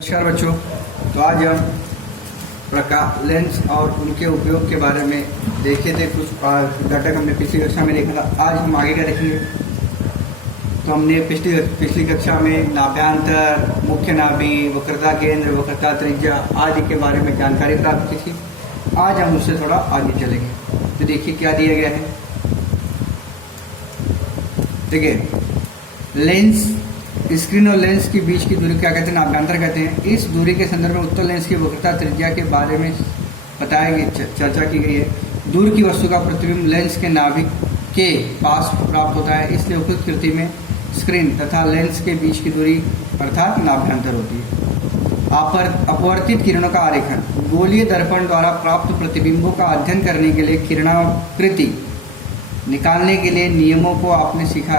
नमस्कार बच्चों। तो आज हम प्रकाश लेंस और उनके उपयोग के बारे में देखे थे। कुछ डाटा हमने पिछली कक्षा में देखा था। आज हम आगे क्या देखेंगे। तो हमने पिछली कक्षा में नाभ्यांतर, मुख्य नाभि, वक्रता केंद्र, वक्रता त्रिज्या आदि के बारे में जानकारी प्राप्त की थी। आज हम उससे थोड़ा आगे चलेंगे। तो देखिए क्या दिया गया है। देखिए लेंस, स्क्रीन और लेंस के बीच की दूरी क्या कहते हैं, नाभ्यांतर कहते हैं। इस दूरी के संदर्भ में उत्तल लेंस की वक्रता त्रिज्या के बारे में बताया गया, चर्चा की गई है। दूर की वस्तु का प्रतिबिंब लेंस के नाभिक के पास प्राप्त होता है, इसलिए उपयुक्त कृति में स्क्रीन तथा लेंस के बीच की दूरी अर्थात नाभ्यांतर होती है। अपवर्तित किरणों का आरेखन, गोलीय दर्पण द्वारा प्राप्त प्रतिबिंबों का अध्ययन करने के लिए किरणाकृति निकालने के लिए नियमों को आपने सीखा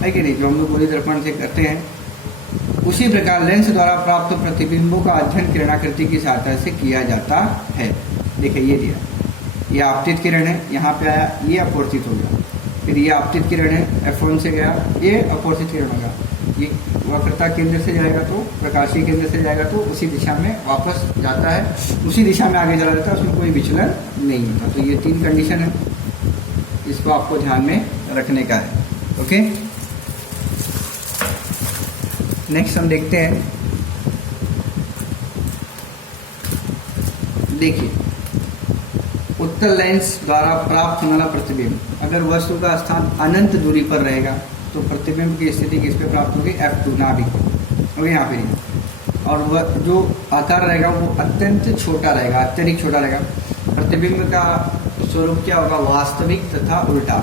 है कि नहीं, जो हम लोग गोलीय दर्पण से करते हैं। उसी प्रकार लेंस द्वारा प्राप्त प्रतिबिंबों का अध्ययन किरणाकृति की सहायता से किया जाता है। देखिए ये दिया, ये आपतित किरण है, यहाँ पे आया, ये अपवर्तित हो गया, फिर ये आपतित किरण है, F1 से गया, ये अपवर्तित किरण होगा। ये वक्रता केंद्र से जाएगा तो प्रकाशीय केंद्र से जाएगा तो उसी दिशा में वापस जाता है, उसी दिशा में आगे चला जाता है, उसमें कोई विचलन नहीं होता। तो ये 3 कंडीशन है, इसको आपको ध्यान में रखने का है। ओके, नेक्स्ट हम देखते हैं। देखिए उत्तल लेंस द्वारा प्राप्त होने वाला प्रतिबिंब, अगर वस्तु का स्थान अनंत दूरी पर रहेगा तो प्रतिबिंब की स्थिति किस पे प्राप्त होगी, F2 नाभिक। ओके, यहाँ पे और वह जो आकार रहेगा वो अत्यंत छोटा रहेगा, अत्यधिक छोटा रहेगा। प्रतिबिंब का स्वरूप क्या होगा, वास्तविक तथा उल्टा।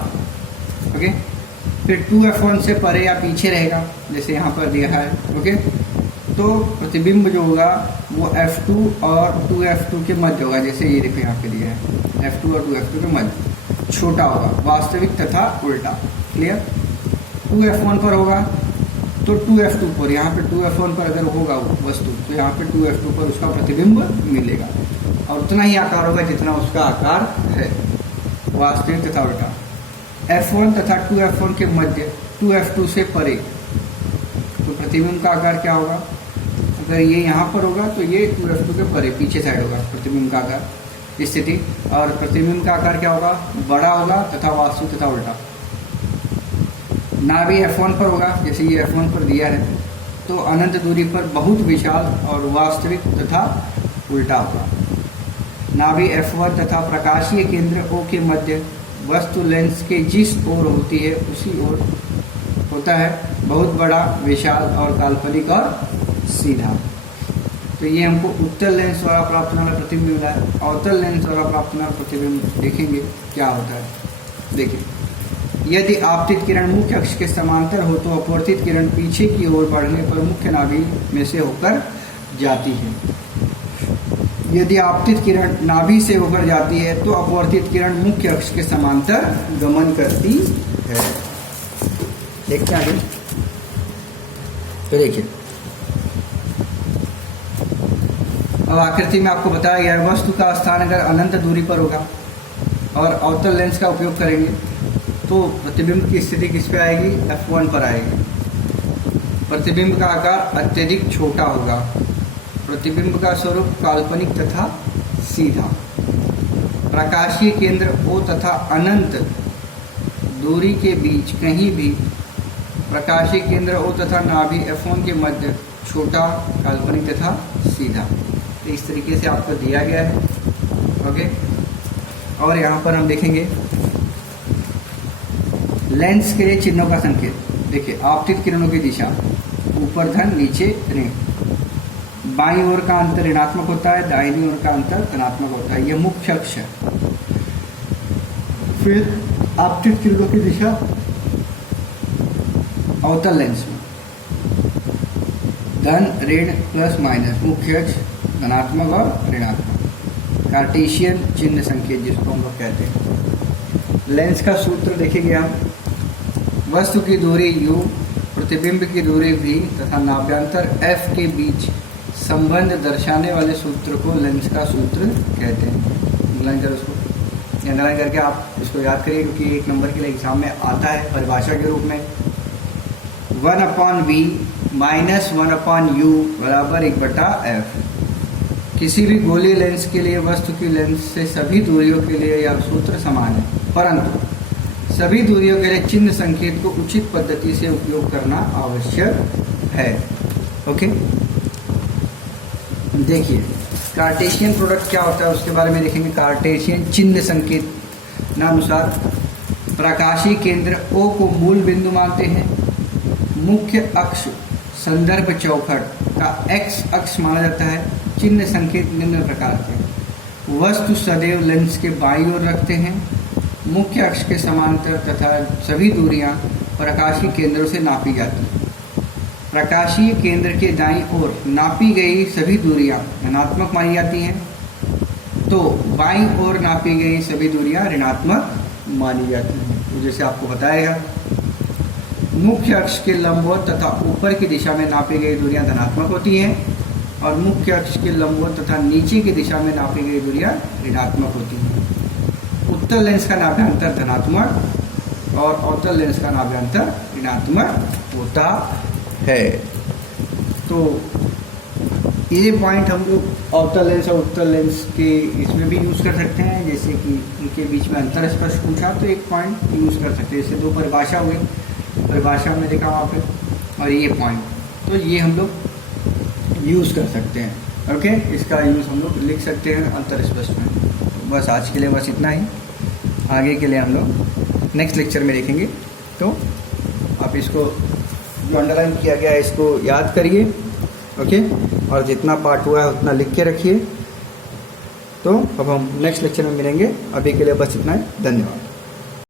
ओके, फिर 2F1 से परे या पीछे रहेगा, जैसे यहाँ पर दिया है। ओके, तो प्रतिबिंब जो होगा वो F2 और 2F2 के मध्य होगा, जैसे ये देखो यहाँ पे दिया है, F2 और 2F2 के मध्य छोटा होगा, वास्तविक तथा उल्टा। क्लियर। 2F1 पर होगा तो 2F2 पर, यहाँ पे 2F1 पर अगर होगा वो वस्तु तो यहाँ पे 2F2 पर उसका प्रतिबिंब मिलेगा और उतना ही आकार होगा जितना उसका आकार है, वास्तविक तथा उल्टा। F1 तथा 2F1 के मध्य 2F2 से परे तो प्रतिबिंब का आकार क्या होगा, अगर ये यहाँ पर होगा तो ये 2F2 के परे पीछे साइड होगा प्रतिबिंब का आकार स्थिति, और प्रतिबिंब का आकार क्या होगा, बड़ा होगा तथा वास्तविक तथा उल्टा। नाभि F1 पर होगा, जैसे ये F1 पर दिया है, तो अनंत दूरी पर बहुत विशाल और वास्तविक तथा उल्टा होगा। नाभि F1 तथा प्रकाशीय केंद्र O के मध्य वस्तु लेंस के जिस ओर होती है उसी ओर होता है, बहुत बड़ा, विशाल और काल्पनिक और सीधा। तो ये हमको उत्तल लेंस द्वारा प्राप्त होने वाला प्रतिबिंब मिला है। अवतल लेंस द्वारा प्राप्त होने वाला प्रतिबिंब देखेंगे क्या होता है। देखिए, यदि आपतित किरण मुख्य अक्ष के समांतर हो तो अपवर्तित किरण पीछे की ओर बढ़ने पर मुख्य नाभि में से होकर जाती है। यदि आपतित किरण नाभि से होकर जाती है तो अपवर्तित किरण मुख्य अक्ष के समांतर गमन करती है। देखते हैं आगे। तो देखिए, अब आकृति में आपको बताया गया है, वस्तु का स्थान अगर अनंत दूरी पर होगा और अवतल लेंस का उपयोग करेंगे तो प्रतिबिंब की स्थिति किस पे आएगी, F1 पर आएगी। प्रतिबिंब का आकार अत्यधिक छोटा होगा, प्रतिबिंब का स्वरूप काल्पनिक तथा सीधा। प्रकाशीय केंद्र O तथा अनंत दूरी के बीच कहीं भी प्रकाशीय केंद्र O तथा नाभि F1 के मध्य छोटा, काल्पनिक तथा सीधा। तो इस तरीके से आपको दिया गया है। ओके, और यहाँ पर हम देखेंगे लेंस के लिए चिन्हों का संकेत। देखिए, आपतित किरणों की दिशा ऊपर धन, नीचे ऋण। बाईं ओर का अंतर ऋणात्मक होता है, दाहिनी ओर का अंतर धनात्मक होता है। यह मुख्य अक्ष है। फिर आपतित किरणों की दिशा अवतल लेंस में धन, ऋण, प्लस, माइनस, मुख्य अक्ष धनात्मक और ऋणात्मक। कार्टेशियन चिन्ह संकेत जिसको हम लोग कहते हैं। लेंस का सूत्र देखेंगे हम, वस्तु की दूरी u, प्रतिबिंब की दूरी v तथा नाभ्यांतर F के बीच संबंध दर्शाने वाले सूत्र को लेंस का सूत्र कहते हैं। अंडरलाइन कर उसको, अंडरलाइन करके आप इसको याद करिए, क्योंकि 1 नंबर के लिए एग्जाम में आता है परिभाषा के रूप में। 1/v -1/u बराबर 1/f। किसी भी गोलीय लेंस के लिए वस्तु की लेंस से सभी दूरियों के लिए यह सूत्र समान है, परंतु सभी दूरियों के लिए चिन्ह संकेत को उचित पद्धति से उपयोग करना आवश्यक है। ओके, देखिए कार्टेशियन प्रोडक्ट क्या होता है उसके बारे में देखेंगे। कार्टेशियन चिन्ह संकेत नानुसार प्रकाशीय केंद्र O को मूल बिंदु मानते हैं। मुख्य अक्ष संदर्भ चौखट का x अक्ष माना जाता है। चिन्ह संकेत निम्न प्रकार के: वस्तु सदैव लेंस के बाईं ओर रखते हैं। मुख्य अक्ष के समांतर तथा सभी दूरियां प्रकाशीय केंद्रों से नापी जाती हैं। प्रकाशीय केंद्र के दाईं ओर नापी गई सभी दूरियां धनात्मक मानी जाती हैं, तो बाईं ओर नापी गई सभी दूरियां ऋणात्मक मानी जाती हैं। तो जैसे आपको बताएगा, मुख्य अक्ष के लंबवत तथा ऊपर की दिशा में नापी गई दूरियां धनात्मक होती हैं और मुख्य अक्ष के लंबवत तथा नीचे की दिशा में नापी गई दूरियां ऋणात्मक होती हैं। उत्तल लेंस का नाभ्यंतर धनात्मक और अवतल लेंस का नाभ्यंतर ऋणात्मक होता है। तो ये पॉइंट हम लोग अवतल लेंस और उत्तल लेंस के इसमें भी यूज़ कर सकते हैं। जैसे कि इनके बीच में अंतर स्पष्ट पूछा तो एक पॉइंट यूज़ कर सकते हैं। जैसे दो परिभाषा हुई, परिभाषा में देखा वहाँ पे, और ये पॉइंट, तो ये हम लोग यूज़ कर सकते हैं। ओके, इसका यूज़ हम लोग लिख सकते हैं अंतर स्पष्ट में। तो बस आज के लिए बस इतना ही। आगे के लिए हम लोग नेक्स्ट लेक्चर में देखेंगे। तो आप इसको जो अंडरलाइन किया गया है इसको याद करिए। ओके, और जितना पार्ट हुआ है उतना लिख के रखिए। तो अब हम नेक्स्ट लेक्चर में मिलेंगे। अभी के लिए बस इतना ही। धन्यवाद।